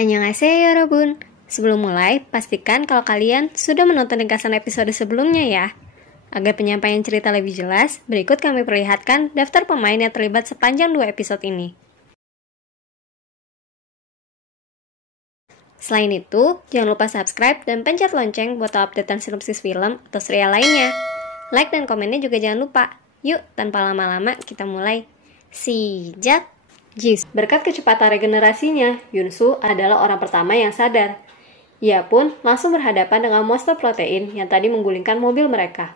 Annyeonghaseyo yorobun. Sebelum mulai, pastikan kalau kalian sudah menonton ringkasan episode sebelumnya ya. Agar penyampaian cerita lebih jelas, berikut kami perlihatkan daftar pemain yang terlibat sepanjang 2 episode ini. Selain itu, jangan lupa subscribe dan pencet lonceng buat tahu updatean sinopsis film atau serial lainnya. Like dan komennya juga jangan lupa. Yuk, tanpa lama-lama kita mulai. Sejak Jisoo. Berkat kecepatan regenerasinya, Yunsu adalah orang pertama yang sadar. Ia pun langsung berhadapan dengan monster protein yang tadi menggulingkan mobil mereka.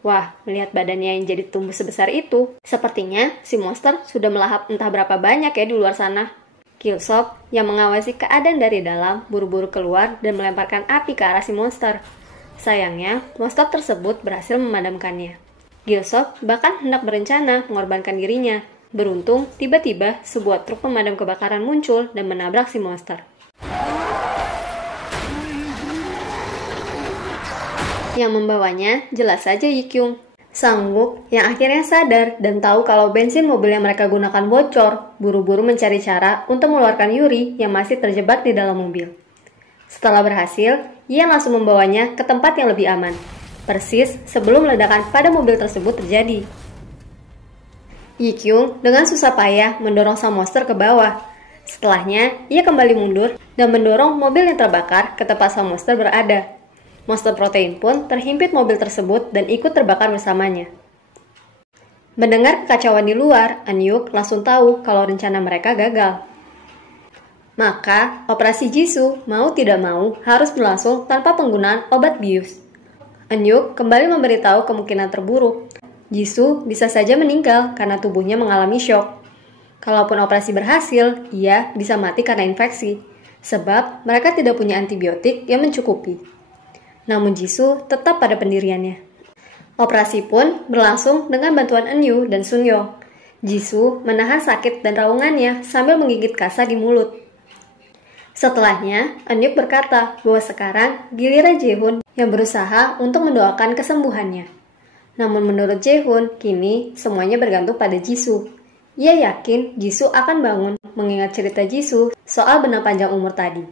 Wah, melihat badannya yang jadi tumbuh sebesar itu, sepertinya si monster sudah melahap entah berapa banyak ya di luar sana. Killsop yang mengawasi keadaan dari dalam buru-buru keluar dan melemparkan api ke arah si monster. Sayangnya, monster tersebut berhasil memadamkannya. Killsop bahkan hendak berencana mengorbankan dirinya. Beruntung, tiba-tiba sebuah truk pemadam kebakaran muncul dan menabrak si monster. Yang membawanya jelas saja Yikyung. Sang-wook yang akhirnya sadar dan tahu kalau bensin mobil yang mereka gunakan bocor, buru-buru mencari cara untuk mengeluarkan Yuri yang masih terjebak di dalam mobil. Setelah berhasil, ia langsung membawanya ke tempat yang lebih aman, persis sebelum ledakan pada mobil tersebut terjadi. Yikyung dengan susah payah mendorong sang monster ke bawah. Setelahnya, ia kembali mundur dan mendorong mobil yang terbakar ke tempat sang monster berada. Monster protein pun terhimpit mobil tersebut dan ikut terbakar bersamanya. Mendengar kekacauan di luar, Anyuk langsung tahu kalau rencana mereka gagal. Maka, operasi Jisoo mau tidak mau harus berlangsung tanpa penggunaan obat bius. Anyuk kembali memberitahu kemungkinan terburuk. Jisoo bisa saja meninggal karena tubuhnya mengalami syok. Kalaupun operasi berhasil, ia bisa mati karena infeksi, sebab mereka tidak punya antibiotik yang mencukupi. Namun Jisoo tetap pada pendiriannya. Operasi pun berlangsung dengan bantuan Eunyu dan Sunyo. Jisoo menahan sakit dan raungannya sambil menggigit kasa di mulut. Setelahnya, Eunyu berkata bahwa sekarang giliran Jaehoon yang berusaha untuk mendoakan kesembuhannya. Namun menurut Jaehoon, kini semuanya bergantung pada Jisoo. Ia yakin Jisoo akan bangun mengingat cerita Jisoo soal benang panjang umur tadi.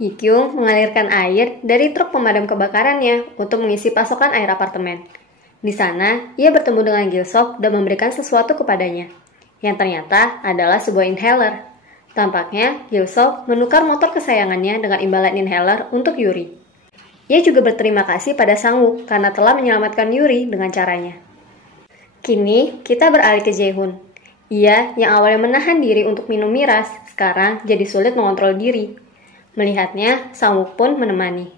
Yikyung mengalirkan air dari truk pemadam kebakarannya untuk mengisi pasokan air apartemen. Di sana, ia bertemu dengan Killsop dan memberikan sesuatu kepadanya, yang ternyata adalah sebuah inhaler. Tampaknya, Killsop menukar motor kesayangannya dengan imbalan inhaler untuk Yuri. Ia juga berterima kasih pada Sang-wook karena telah menyelamatkan Yuri dengan caranya. Kini, kita beralih ke Jaehoon. Ia yang awalnya menahan diri untuk minum miras, sekarang jadi sulit mengontrol diri. Melihatnya, Sang-wook pun menemani.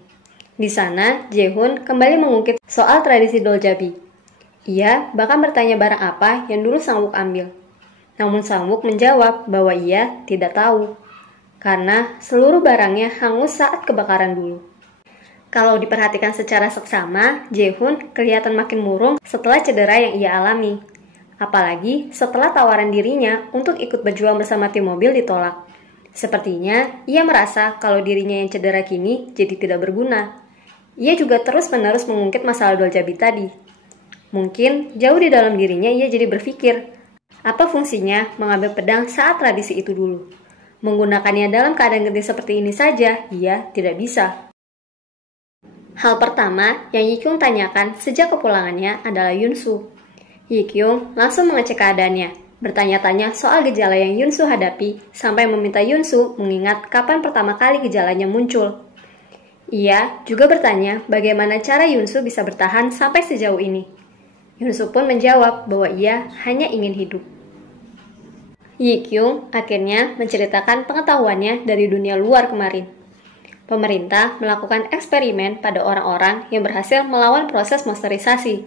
Di sana, Jaehoon kembali mengungkit soal tradisi doljabi. Ia bahkan bertanya barang apa yang dulu Sang-wook ambil. Namun Sang-wook menjawab bahwa ia tidak tahu, karena seluruh barangnya hangus saat kebakaran dulu. Kalau diperhatikan secara seksama, Jaehoon kelihatan makin murung setelah cedera yang ia alami. Apalagi setelah tawaran dirinya untuk ikut berjuang bersama tim mobil ditolak. Sepertinya ia merasa kalau dirinya yang cedera kini jadi tidak berguna. Ia juga terus-menerus mengungkit masalah doljabi tadi. Mungkin jauh di dalam dirinya ia jadi berpikir, apa fungsinya mengambil pedang saat tradisi itu dulu? Menggunakannya dalam keadaan genting seperti ini saja, ia tidak bisa. Hal pertama yang Yikyung tanyakan sejak kepulangannya adalah Yunsu. Yikyung langsung mengecek keadaannya, bertanya-tanya soal gejala yang Yunsu hadapi, sampai meminta Yunsu mengingat kapan pertama kali gejalanya muncul. Ia juga bertanya bagaimana cara Yunsu bisa bertahan sampai sejauh ini. Yunsu pun menjawab bahwa ia hanya ingin hidup. Yikyung akhirnya menceritakan pengetahuannya dari dunia luar kemarin. Pemerintah melakukan eksperimen pada orang-orang yang berhasil melawan proses monsterisasi,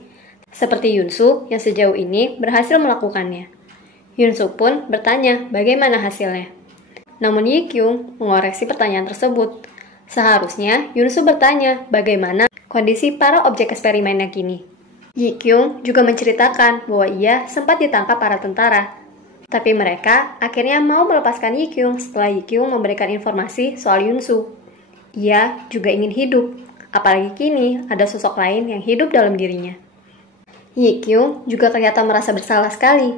seperti Yunsu yang sejauh ini berhasil melakukannya. Yunsu pun bertanya bagaimana hasilnya. Namun Yikyung mengoreksi pertanyaan tersebut. Seharusnya Yunsu bertanya bagaimana kondisi para objek eksperimennya kini. Yikyung juga menceritakan bahwa ia sempat ditangkap para tentara. Tapi mereka akhirnya mau melepaskan Yikyung setelah Yikyung memberikan informasi soal Yunsu. Ia juga ingin hidup, apalagi kini ada sosok lain yang hidup dalam dirinya. Yikyung juga kelihatan merasa bersalah sekali.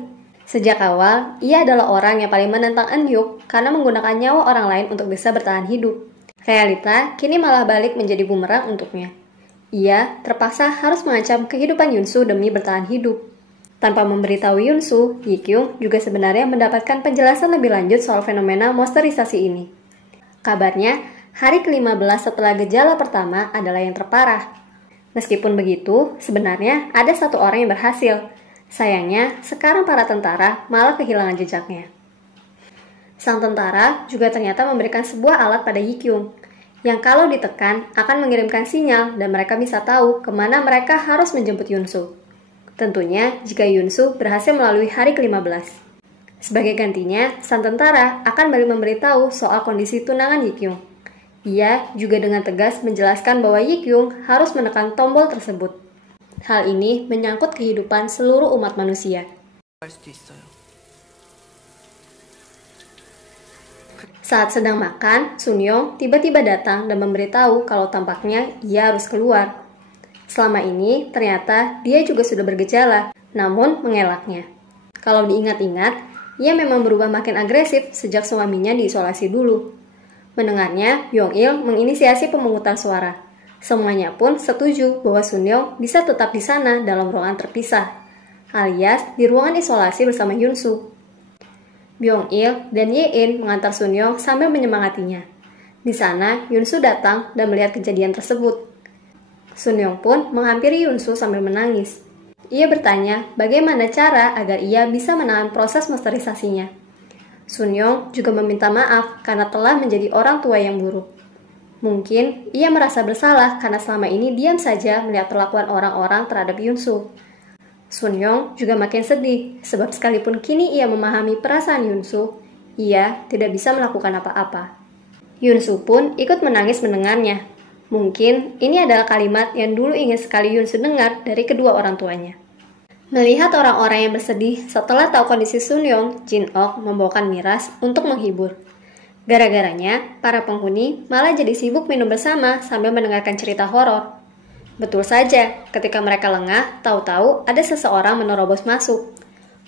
Sejak awal, ia adalah orang yang paling menentang Eun-hyuk karena menggunakan nyawa orang lain untuk bisa bertahan hidup. Realita kini malah balik menjadi bumerang untuknya. Ia terpaksa harus mengancam kehidupan Yunsu demi bertahan hidup. Tanpa memberitahu Yunsu, Yi-kyung juga sebenarnya mendapatkan penjelasan lebih lanjut soal fenomena monsterisasi ini. Kabarnya, hari ke-15 setelah gejala pertama adalah yang terparah. Meskipun begitu, sebenarnya ada satu orang yang berhasil. Sayangnya, sekarang para tentara malah kehilangan jejaknya. Sang tentara juga ternyata memberikan sebuah alat pada Yi-kyung, yang kalau ditekan akan mengirimkan sinyal dan mereka bisa tahu kemana mereka harus menjemput Yunsu. Tentunya jika Yunsu berhasil melalui hari ke-15. Sebagai gantinya, sang tentara akan balik memberitahu soal kondisi tunangan Yi-kyung. Ia juga dengan tegas menjelaskan bahwa Yi-kyung harus menekan tombol tersebut. Hal ini menyangkut kehidupan seluruh umat manusia. Saat sedang makan, Sun-young tiba-tiba datang dan memberitahu kalau tampaknya ia harus keluar. Selama ini, ternyata dia juga sudah bergejala, namun mengelaknya. Kalau diingat-ingat, ia memang berubah makin agresif sejak suaminya diisolasi dulu. Mendengarnya, Byung-il menginisiasi pemungutan suara. Semuanya pun setuju bahwa Sun-young bisa tetap di sana dalam ruangan terpisah, alias di ruangan isolasi bersama Yunsu. Byung-il dan Ye-in mengantar Sun-young sambil menyemangatinya. Di sana, Yunsu datang dan melihat kejadian tersebut. Sun-young pun menghampiri Yunsu sambil menangis. Ia bertanya bagaimana cara agar ia bisa menahan proses monsterisasinya. Sun-young juga meminta maaf karena telah menjadi orang tua yang buruk. Mungkin ia merasa bersalah karena selama ini diam saja melihat perlakuan orang-orang terhadap Yunsu. Sun-young juga makin sedih, sebab sekalipun kini ia memahami perasaan Yunsu, ia tidak bisa melakukan apa-apa. Yunsu pun ikut menangis mendengarnya. Mungkin ini adalah kalimat yang dulu ingin sekali Yunsu dengar dari kedua orang tuanya. Melihat orang-orang yang bersedih setelah tahu kondisi Sun-young, Jin-ok membawakan miras untuk menghibur. Gara-garanya, para penghuni malah jadi sibuk minum bersama sambil mendengarkan cerita horor. Betul saja, ketika mereka lengah, tahu-tahu ada seseorang menerobos masuk.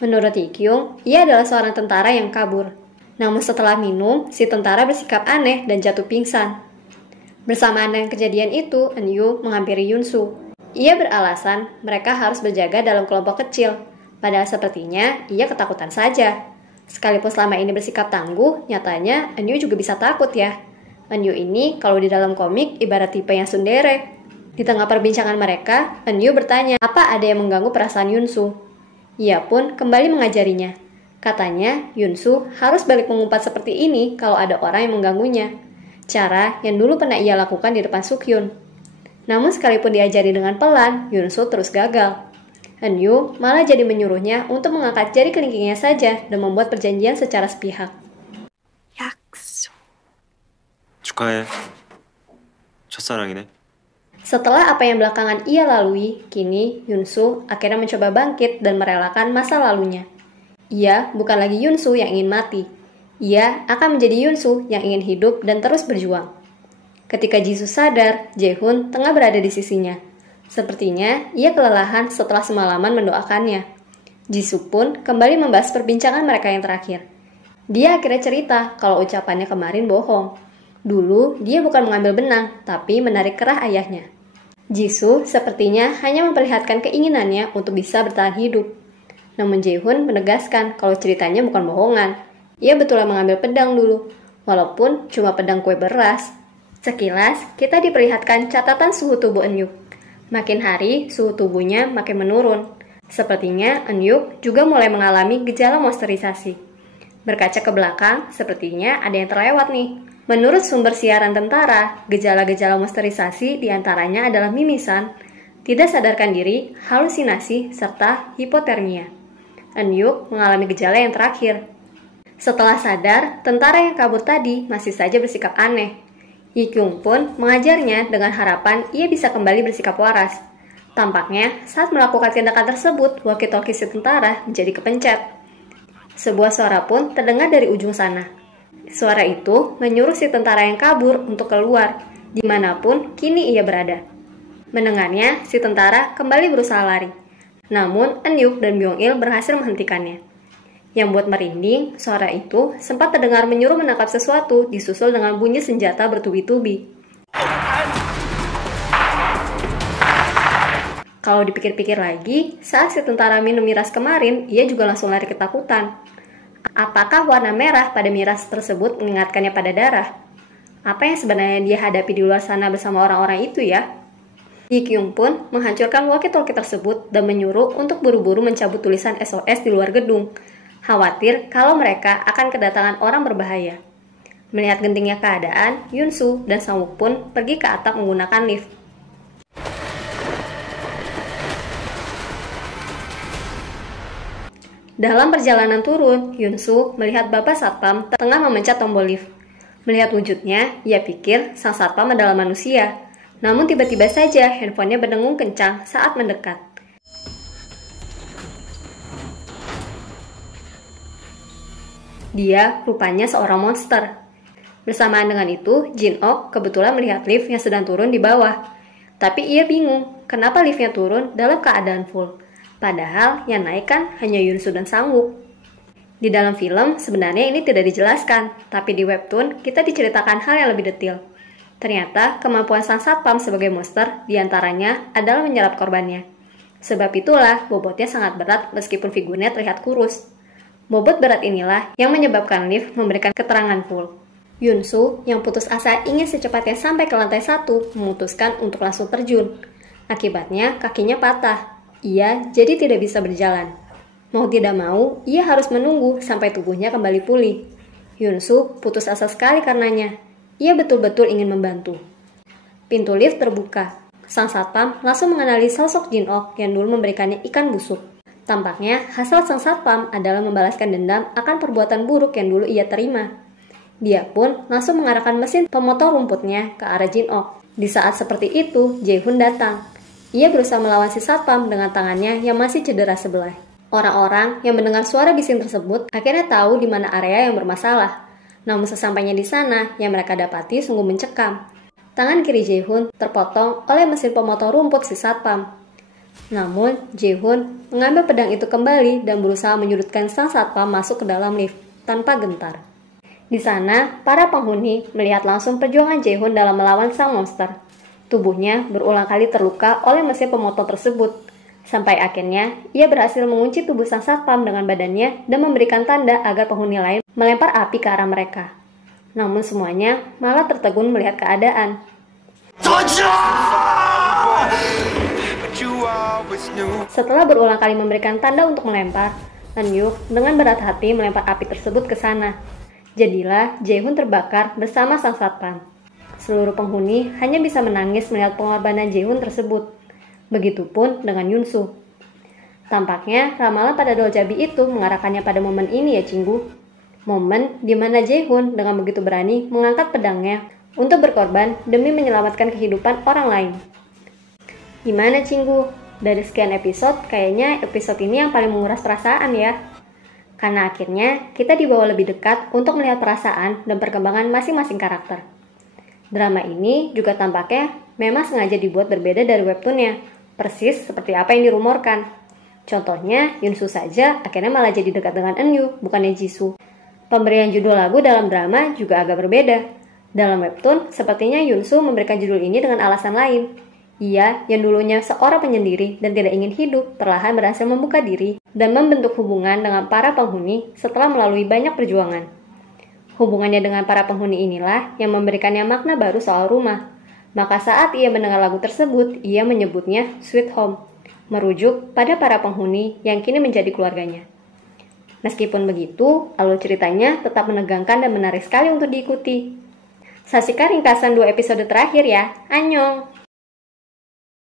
Menurut Yi-kyung, ia adalah seorang tentara yang kabur. Namun setelah minum, si tentara bersikap aneh dan jatuh pingsan. Bersamaan dengan kejadian itu, Eun-yu menghampiri Yunsu. Ia beralasan mereka harus berjaga dalam kelompok kecil, padahal sepertinya ia ketakutan saja. Sekalipun selama ini bersikap tangguh, nyatanya Eun-yu juga bisa takut ya. Eun-yu ini kalau di dalam komik ibarat tipe yang tsundere. Di tengah perbincangan mereka, Eun-yu bertanya apa ada yang mengganggu perasaan Yunsu. Ia pun kembali mengajarinya. Katanya, Yunsu harus balik mengumpat seperti ini kalau ada orang yang mengganggunya. Cara yang dulu pernah ia lakukan di depan Sukyun. Namun sekalipun diajari dengan pelan, Yunsu terus gagal. Eun-yu malah jadi menyuruhnya untuk mengangkat jari kelingkingnya saja dan membuat perjanjian secara sepihak. 약속. 축하해. 첫사랑이네. Setelah apa yang belakangan ia lalui, kini Yunsu akhirnya mencoba bangkit dan merelakan masa lalunya. Ia bukan lagi Yunsu yang ingin mati. Ia akan menjadi Yunsu yang ingin hidup dan terus berjuang. Ketika Jisoo sadar, Jae-hoon tengah berada di sisinya. Sepertinya ia kelelahan setelah semalaman mendoakannya. Jisoo pun kembali membahas perbincangan mereka yang terakhir. Dia akhirnya cerita kalau ucapannya kemarin bohong. Dulu, dia bukan mengambil benang, tapi menarik kerah ayahnya. Jisoo sepertinya hanya memperlihatkan keinginannya untuk bisa bertahan hidup. Namun Jae-hoon menegaskan kalau ceritanya bukan bohongan. Ia betulan mengambil pedang dulu, walaupun cuma pedang kue beras. Sekilas, kita diperlihatkan catatan suhu tubuh Eun-yuk. Makin hari, suhu tubuhnya makin menurun. Sepertinya Eun-yuk juga mulai mengalami gejala monsterisasi. Berkaca ke belakang, sepertinya ada yang terlewat nih. Menurut sumber siaran tentara, gejala-gejala monsterisasi diantaranya adalah mimisan, tidak sadarkan diri, halusinasi, serta hipotermia. Eun-yuk mengalami gejala yang terakhir. Setelah sadar, tentara yang kabur tadi masih saja bersikap aneh. Yi-kyung pun mengajarnya dengan harapan ia bisa kembali bersikap waras. Tampaknya, saat melakukan tindakan tersebut, walkie-talkie si tentara menjadi kepencet. Sebuah suara pun terdengar dari ujung sana. Suara itu menyuruh si tentara yang kabur untuk keluar, dimanapun kini ia berada. Mendengarnya, si tentara kembali berusaha lari. Namun, Eun-yuk dan Byung-il berhasil menghentikannya. Yang buat merinding, suara itu sempat terdengar menyuruh menangkap sesuatu disusul dengan bunyi senjata bertubi-tubi. Kalau dipikir-pikir lagi, saat si tentara minum miras kemarin, ia juga langsung lari ketakutan. Apakah warna merah pada miras tersebut mengingatkannya pada darah? Apa yang sebenarnya dia hadapi di luar sana bersama orang-orang itu ya? Ji Kyung pun menghancurkan walkie-talkie tersebut dan menyuruh untuk buru-buru mencabut tulisan SOS di luar gedung. Khawatir kalau mereka akan kedatangan orang berbahaya. Melihat gentingnya keadaan, Yoon Soo dan Sang Wook pun pergi ke atap menggunakan lift. Dalam perjalanan turun, Yoon Soo melihat Bapak Satpam tengah memencet tombol lift. Melihat wujudnya, ia pikir sang satpam adalah manusia. Namun tiba-tiba saja handphonenya berdengung kencang saat mendekat. Dia rupanya seorang monster. Bersamaan dengan itu, Jin-ok kebetulan melihat lift yang sedang turun di bawah. Tapi ia bingung, kenapa liftnya turun dalam keadaan full. Padahal yang naik kan hanya Yoon Soo dan Sang Wook. Di dalam film, sebenarnya ini tidak dijelaskan, tapi di webtoon kita diceritakan hal yang lebih detail. Ternyata, kemampuan sang satpam sebagai monster diantaranya adalah menyerap korbannya. Sebab itulah, bobotnya sangat berat meskipun figurnya terlihat kurus. Bobot berat inilah yang menyebabkan lift memberikan keterangan full. Yoon Soo yang putus asa ingin secepatnya sampai ke lantai 1 memutuskan untuk langsung terjun. Akibatnya, kakinya patah. Ia jadi tidak bisa berjalan. Mau tidak mau, ia harus menunggu sampai tubuhnya kembali pulih. Yoon Soo putus asa sekali karenanya. Ia betul-betul ingin membantu. Pintu lift terbuka. Sang satpam langsung mengenali sosok Jin-ok yang dulu memberikannya ikan busuk. Tampaknya, hasrat sang satpam adalah membalaskan dendam akan perbuatan buruk yang dulu ia terima. Dia pun langsung mengarahkan mesin pemotong rumputnya ke arah Jin-ok. Di saat seperti itu, Jae-hoon datang. Ia berusaha melawan si satpam dengan tangannya yang masih cedera sebelah. Orang-orang yang mendengar suara bising tersebut akhirnya tahu di mana area yang bermasalah. Namun sesampainya di sana, yang mereka dapati sungguh mencekam. Tangan kiri Jae-hoon terpotong oleh mesin pemotong rumput si satpam. Namun, Jae-hoon mengambil pedang itu kembali dan berusaha menyudutkan sang satpam masuk ke dalam lift tanpa gentar. Di sana, para penghuni melihat langsung perjuangan Jae-hoon dalam melawan sang monster. Tubuhnya berulang kali terluka oleh mesin pemotong tersebut. Sampai akhirnya, ia berhasil mengunci tubuh sang satpam dengan badannya dan memberikan tanda agar penghuni lain melempar api ke arah mereka. Namun semuanya malah tertegun melihat keadaan. Setelah berulang kali memberikan tanda untuk melempar, Eun-yuk dengan berat hati melempar api tersebut ke sana. Jadilah Jae-hoon terbakar bersama sang satpam. Seluruh penghuni hanya bisa menangis melihat pengorbanan Jae-hoon tersebut. Begitupun dengan Yoon Soo. Tampaknya ramalan pada Doljabi itu mengarahkannya pada momen ini ya Cinggu. Momen di mana Jae-hoon dengan begitu berani mengangkat pedangnya untuk berkorban demi menyelamatkan kehidupan orang lain. Gimana Cinggu? Dari sekian episode, kayaknya episode ini yang paling menguras perasaan ya. Karena akhirnya kita dibawa lebih dekat untuk melihat perasaan dan perkembangan masing-masing karakter. Drama ini juga tampaknya memang sengaja dibuat berbeda dari webtoonnya. Persis seperti apa yang dirumorkan. Contohnya, Yoon Soo saja akhirnya malah jadi dekat dengan Eun-yu, bukannya Jisoo. Pemberian judul lagu dalam drama juga agak berbeda. Dalam webtoon, sepertinya Yoon Soo memberikan judul ini dengan alasan lain. Ia, yang dulunya seorang penyendiri dan tidak ingin hidup, perlahan berhasil membuka diri dan membentuk hubungan dengan para penghuni setelah melalui banyak perjuangan. Hubungannya dengan para penghuni inilah yang memberikannya makna baru soal rumah. Maka saat ia mendengar lagu tersebut, ia menyebutnya Sweet Home, merujuk pada para penghuni yang kini menjadi keluarganya. Meskipun begitu, alur ceritanya tetap menegangkan dan menarik sekali untuk diikuti. Saksikan ringkasan 2 episode terakhir ya. Annyeong!